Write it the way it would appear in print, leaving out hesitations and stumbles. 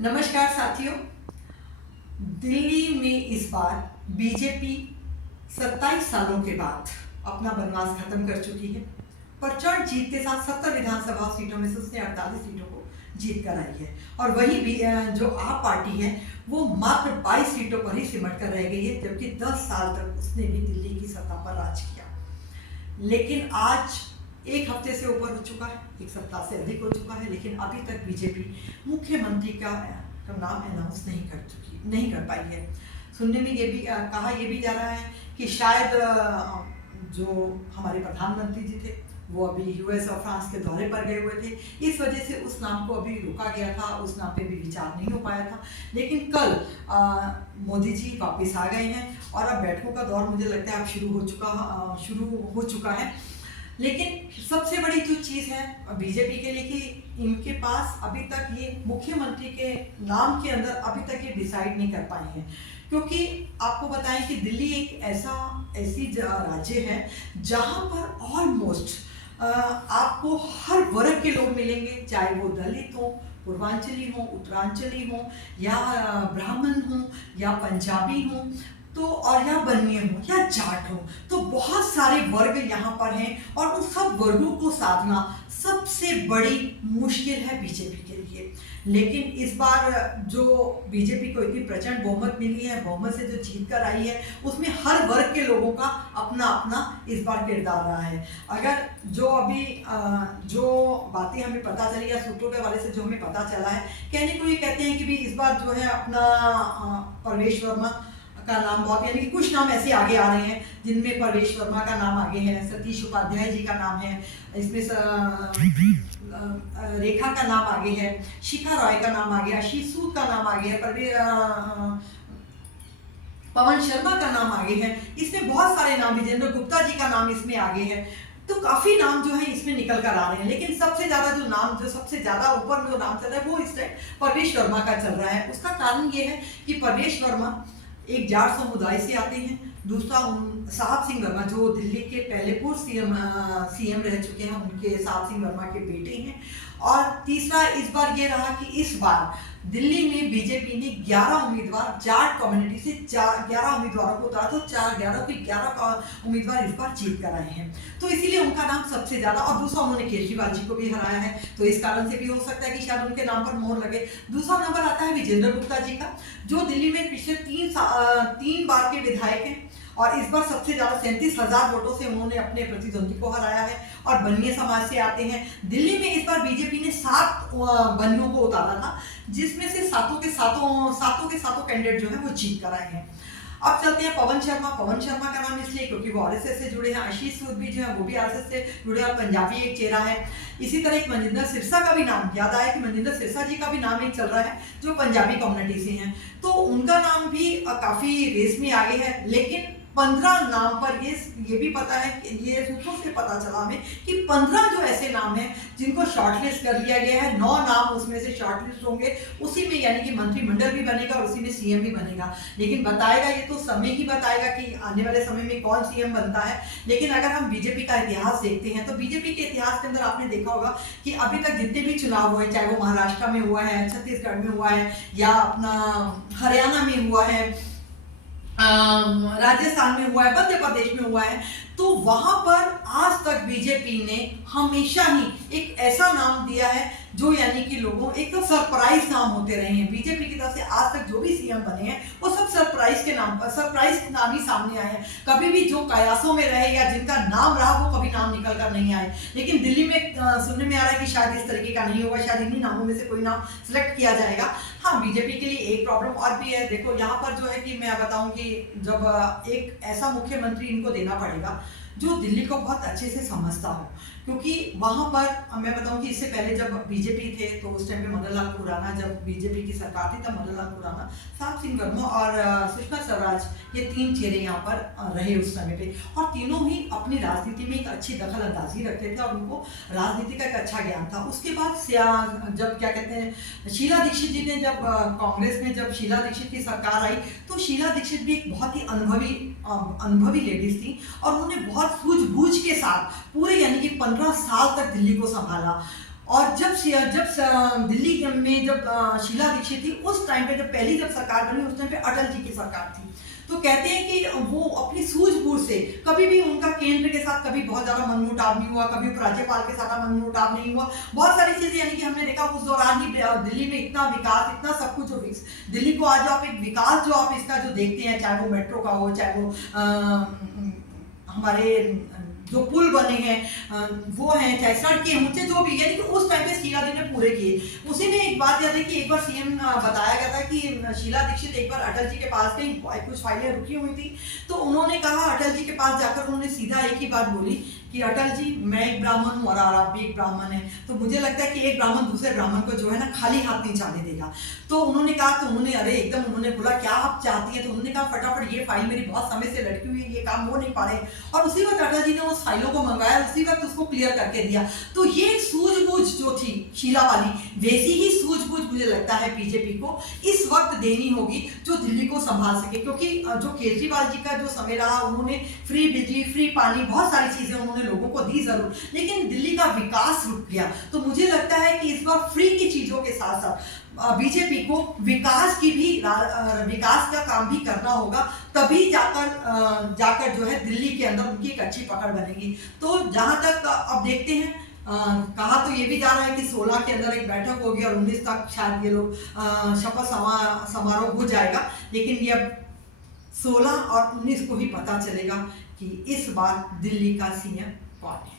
नमस्कार साथियों। दिल्ली में इस बार बीजेपी 27 सालों के बाद अपना वनवास खत्म कर चुकी है। प्रचंड जीत के साथ 70 विधानसभा सीटों में से उसने 48 सीटों को जीत कर आई है और वही भी जो आप पार्टी है वो मात्र 22 सीटों पर ही सिमट कर रह गई है, जबकि 10 साल तक उसने भी दिल्ली की सत्ता पर राज किया। लेकिन आज एक हफ्ते से ऊपर हो चुका है, एक सप्ताह से अधिक हो चुका है, लेकिन अभी तक बीजेपी मुख्यमंत्री का नाम अनाउंस नहीं कर पाई है। सुनने में ये भी जा रहा है कि शायद जो हमारे प्रधानमंत्री जी थे वो अभी यूएस और फ्रांस के दौरे पर गए हुए थे, इस वजह से उस नाम को अभी रोका गया था, उस नाम पे भी विचार नहीं हो पाया था। लेकिन कल मोदी जी वापस आ गए हैं और अब बैठकों का दौर मुझे लगता है अब शुरू हो चुका है। लेकिन सबसे बड़ी जो चीज़ है बीजेपी के लिए कि इनके पास अभी तक ये मुख्यमंत्री के नाम के अंदर अभी तक ये डिसाइड नहीं कर पाए हैं, क्योंकि आपको बताएं कि दिल्ली एक ऐसी राज्य है जहां पर ऑलमोस्ट आपको हर वर्ग के लोग मिलेंगे, चाहे वो दलित हो, पूर्वांचली हो, उत्तरांचली हो, या ब्राह्मण हो, या पंजाबी हो, तो और या बनिए हो या जाट हो, तो बहुत सारे वर्ग यहाँ पर हैं और उन सब वर्गों को साधना सबसे बड़ी मुश्किल है बीजेपी के लिए। लेकिन इस बार जो बीजेपी को इतनी प्रचंड बहुमत मिली है, बहुमत से जो जीत कर आई है, उसमें हर वर्ग के लोगों का अपना अपना इस बार किरदार रहा है। अगर जो अभी जो बातें हमें पता चली या सूत्रों के हवाले से जो हमें पता चला है, कहने को ये कहते हैं कि भी इस बार जो है अपना परवेश वर्मा का नाम बहुत, यानी कि कुछ नाम ऐसे आगे आ रहे हैं जिनमें परवेश वर्मा का नाम आगे है, सतीश उपाध्याय जी का नाम है, इसमें रेखा का नाम आगे है, शिखा रॉय का नाम आगे, आशीष सूद का नाम आगे है, पवन शर्मा का नाम आगे है, इसमें बहुत सारे नाम, विजेंद्र गुप्ता जी का नाम इसमें आगे है। तो काफी नाम जो है इसमें निकल कर आ रहे हैं, लेकिन सबसे ज्यादा सबसे ज्यादा ऊपर में जो नाम चल रहा है वो इस टाइम परवेश वर्मा का चल रहा है। उसका कारण ये है कि परवेश वर्मा एक जाट समुदाय से आते हैं, दूसरा साहब सिंह वर्मा जो दिल्ली के पहले पूर्व सीएम रह चुके हैं, उनके साहब सिंह वर्मा के बेटे हैं, और तीसरा इस बार ये रहा कि इस बार दिल्ली में बीजेपी ने 11 उम्मीदवार जाट कम्युनिटी से 11 उम्मीदवारों को उतारा, तो 11 उम्मीदवार इस बार जीत कर आए हैं, तो इसीलिए उनका नाम सबसे ज्यादा। और दूसरा उन्होंने केजरीवाल जी को भी हराया है, तो इस कारण से भी हो सकता है कि शायद उनके नाम पर मोहर लगे। दूसरा नंबर आता है विजेंद्र गुप्ता जी का, जो दिल्ली में पिछले 3 बार के विधायक हैं और इस बार सबसे ज्यादा 37,000 वोटों से उन्होंने अपने प्रतिद्वंदी को हराया है और बनिया समाज से आते हैं। दिल्ली में इस बार बीजेपी ने 7 बनियों को उतारा था, जिसमें से सातों के सातों कैंडिडेट जो है वो जीत कर आए हैं। अब चलते हैं पवन शर्मा का नाम इसलिए क्योंकि वो आरएसएस से जुड़े हैं, आशीष सूद भी जो है वो भी आरएसएस से जुड़े हैं, पंजाबी एक चेहरा है। इसी तरह एक मनजिंदर सिरसा का भी नाम याद आया कि मनजिंदर सिरसा जी का भी नाम एक चल रहा है जो पंजाबी कम्युनिटी से हैं, तो उनका नाम भी काफी रेस में आगे है। लेकिन 15 नाम पर ये भी पता है, ये सूत्रों से पता चला हमें कि 15 जो ऐसे नाम हैं जिनको शॉर्टलिस्ट कर लिया गया है, 9 नाम उसमें से शॉर्टलिस्ट होंगे, उसी में यानी कि मंत्रिमंडल भी बनेगा और उसी में सीएम भी बनेगा। लेकिन बताएगा ये तो समय ही बताएगा कि आने वाले समय में कौन सीएम बनता है। लेकिन अगर हम बीजेपी का इतिहास देखते हैं तो बीजेपी के इतिहास के अंदर आपने देखा होगा कि अभी तक जितने भी चुनाव हुए, चाहे वो महाराष्ट्र में हुआ है, छत्तीसगढ़ में हुआ है, या अपना हरियाणा में हुआ है, राजस्थान में हुआ है, मध्य प्रदेश में हुआ है, तो वहां पर आज तक बीजेपी ने हमेशा ही एक ऐसा नाम दिया है जो यानी कि लोगों एक तो सरप्राइज नाम होते रहे हैं। बीजेपी की तरफ से आज तक जो भी सीएम बने हैं वो सब सरप्राइज नाम ही सामने आए हैं। कभी भी जो कयासों में रहे या जिनका नाम रहा वो कभी नाम निकल कर नहीं आए। लेकिन दिल्ली में सुनने में आ रहा है कि शायद इस तरीके का नहीं होगा, शायद इन्हीं नामों में से कोई नाम सिलेक्ट किया जाएगा। हाँ, बीजेपी के लिए एक प्रॉब्लम और भी है। देखो यहाँ पर जो है कि मैं बताऊं कि जब एक ऐसा मुख्यमंत्री इनको देना पड़ेगा जो दिल्ली को बहुत अच्छे से समझता हो, क्योंकि वहां पर मैं बताऊं कि इससे पहले जब बीजेपी थे तो उस टाइम पे मदन लाल खुराना, जब बीजेपी की सरकार थी तब मदन लाल खुराना, साहब सिंह वर्मा और सुषमा स्वराज, ये 3 चेहरे यहाँ पर रहे उस समय पे, और तीनों ही अपनी राजनीति में एक अच्छी दखल अंदाजी रखते थे और उनको राजनीति का एक अच्छा ज्ञान था। उसके बाद जब क्या कहते हैं शीला दीक्षित जी ने, जब कांग्रेस में जब शीला दीक्षित की सरकार आई तो शीला दीक्षित भी एक बहुत ही अनुभवी लेडीज थी और उन्होंने बहुत सूझबूझ के साथ पूरे यानी कि 15 साल तक दिल्ली को संभाला। और दिल्ली में जब शीला दीक्षित थी, उस टाइम पे जब पहली जब सरकार बनी, उस टाइम पे अटल जी की सरकार थी। तो कहते हैं कि वो अपनी सूझबूझ से कभी भी उनका केंद्र के साथ कभी बहुत ज्यादा मनमुटाव नहीं हुआ, कभी राज्यपाल के साथ मनमुटाव नहीं हुआ। बहुत सारी चीजें यानी कि हमने देखा उस दौरान ही दिल्ली में इतना विकास, इतना सब कुछ जो दिल्ली को आज आप एक विकास जो आप इसका जो देखते हैं, चाहे वो मेट्रो का हो, चाहे वो हमारे जो पुल बने हैं वो हैं, चाहे सड़कें हों, चाहे जो भी, यानी कि उस टाइम पे शीला दी ने पूरे किए। उसी में एक बात याद है कि एक बार सीएम बताया गया था कि शीला दीक्षित एक बार अटल जी के पास गई, कुछ फाइलें रुकी हुई थी, तो उन्होंने कहा, अटल जी के पास जाकर उन्होंने सीधा एक ही बात बोली कि अटल जी, मैं एक ब्राह्मण हूँ और आप भी एक ब्राह्मण है, तो मुझे लगता है कि एक ब्राह्मण दूसरे ब्राह्मण को जो है ना खाली हाथ नहीं जाने देगा। तो उन्होंने कहा, तो उन्होंने अरे एकदम उन्होंने बोला क्या आप चाहती हैं, तो उन्होंने कहा फटाफट ये फाइल मेरी बहुत समय से लटकी हुई है, ये काम हो नहीं पा रहे, और उसी वक्त अटल जी ने उस फाइलों को मंगवाया, उसी वक्त उसको क्लियर करके दिया। तो ये सूझबूझ जो थी शीला वाली, वैसी ही सूझबूझ मुझे लगता है बीजेपी को इस वक्त देनी होगी जो दिल्ली को संभाल सके, क्योंकि जो केजरीवाल जी का जो समय रहा, उन्होंने फ्री बिजली, फ्री पानी, बहुत सारी चीजें उन्होंने लोगों को दी जरूर, लेकिन दिल्ली का विकास रुक गया। तो मुझे लगता है कि इस बार फ्री की चीजों के साथ साथ बीजेपी को विकास का काम भी करना होगा, तभी जाकर जो है दिल्ली के अंदर उनकी एक अच्छी पकड़ बनेगी। तो जहां तक अब देखते हैं, कहा तो ये भी जा रहा है कि 16 के अंदर एक बैठक होगी और 19 तक शायद ये लोग शपथ समारोह हो जाएगा, लेकिन ये अब 16 और 19 को ही पता चलेगा कि इस बार दिल्ली का सीएम कौन है।